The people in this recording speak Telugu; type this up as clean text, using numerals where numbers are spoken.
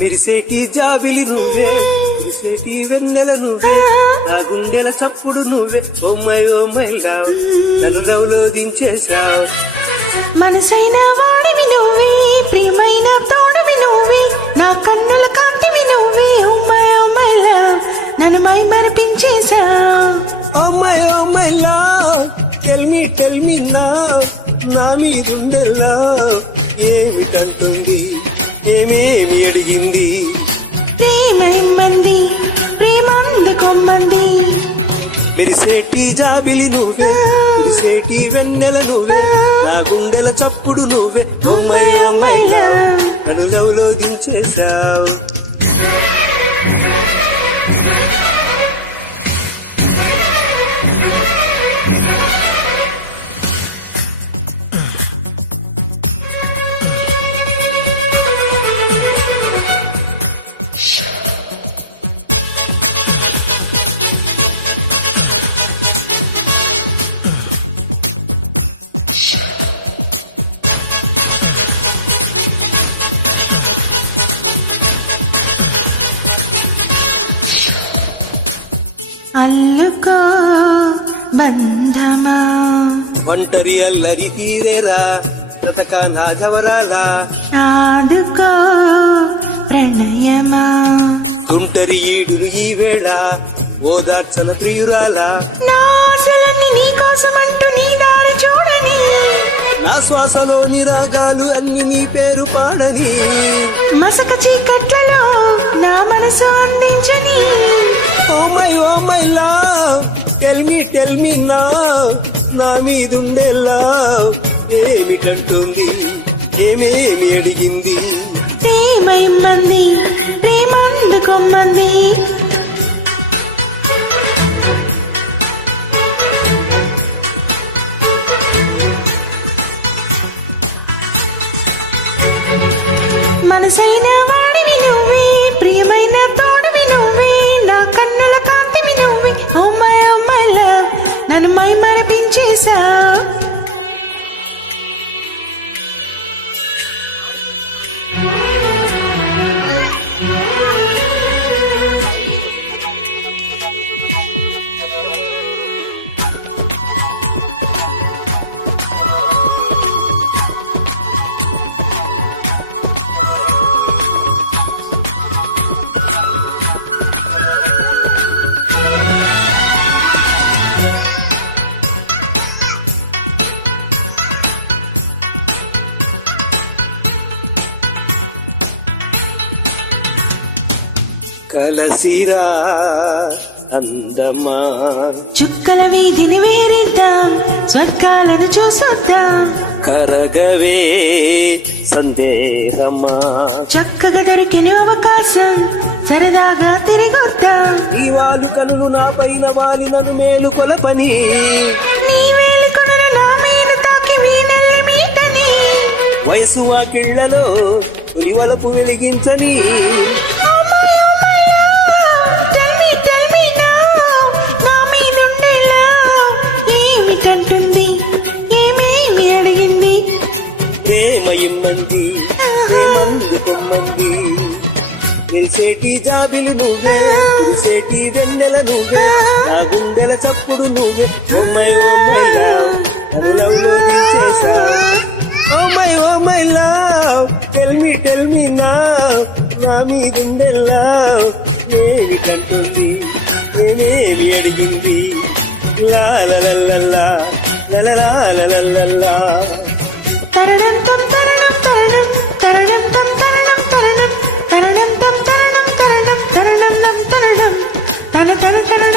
మిరిసేటి జాబిలి నువ్వే, మిరిసేటి వెన్నెల నువ్వే, నా గుండెల చప్పుడు నువ్వే. ఓమై ఓమై లవ్, నన్ను రవ్వులో దించేశావు. మనసైన వాడివి నువ్వే, ప్రియమైన తోడువి నువ్వే, నా కన్నుల కాంతివి నువ్వే. ఓమై ఓమై లవ్, నన్ను మై మరిపించేశావు. Oh my oh my love, tell me love, నా మీదుండే లవ్ ఏమిటంటుంది, ఏమేమి అడిగింది. ప్రేమ ఇమ్మంది, ప్రేమ అందుకొమ్మంది. మెరిసేటి జాబిలి నువ్వే, మెరిసేటి వెన్నెల నువ్వే, నా గుండెల చప్పుడు నువ్వే. ఓమై ఓమై లవ్, నన్ను లవ్లో దించేశావు. అల్లుకో బంధమా, ఒంటరి అల్లరి తీరేరా, బ్రతక నా జవరాలా. ఆదుకో ప్రణయమా, తుంటరి ఈడును ఈ వేళ, ఓదార్చన ప్రియురాలా. నా ఆశలన్నీ నీ కోసమంటూ నీ దారి చూడని, నా శ్వాసలోని రాగాలు అన్ని నీ పేరు పాడని, మసక చీకట్లలో నా మనసు అందించని. Oh my love, tell me love, నా మీదుండే లవ్ ఏమిటంటుంది, ఏమేమి అడిగింది. ప్రేమ ఇమ్మంది, ప్రేమ అందుకొమ్మంది. మనసైన వాడివి నువ్వే, ప్రియమైన తోడువి నువ్వే, నా కన్నుల కాంతివి నువ్వే. ఓమై ఓమై లవ్, నన్ను మై మరిపించేశావు. కలసిరా అందమా, చుక్కల వీధిని వేరిద్దాం, స్వర్గాలను చూసొద్దాం. కరగవే సందేహమా, చక్కగా దొరికిన అవకాశం, సరదాగా తిరిగొద్దాం. ఈ వాళ్ళు కనులు నా పైన వాలి నన్ను మేలు కొలపని, నీ వేలుకొనను నా మీద తాకి వీణెల్లి మీటని, వయసు వాకిళ్లలో తొలి వలపు వెలిగించని. ఏమేమి అడిగింది. ప్రేమ ఇమ్మంది, ప్రేమందుకొమ్మంది. మెరిసేటి జాబిలి నువ్వే, మెరిసేటి వెన్నెల నువ్వే, నా గుండెల చప్పుడు నువ్వే. ఓమై ఓమై లవ్, నన్ను లవ్లో దించేశావు. Oh my love, tell me love, నా మీదుండే లవ్ ఏమిటంటుంది, ఏమేమి అడిగింది. లా లా లా లా లా లా లా లా లా లా. తరణం తం తరణం తరణం తరణం తం తరణం తరణం తరణం తం తరణం తరణం తరణం నం తరణం తన తన తన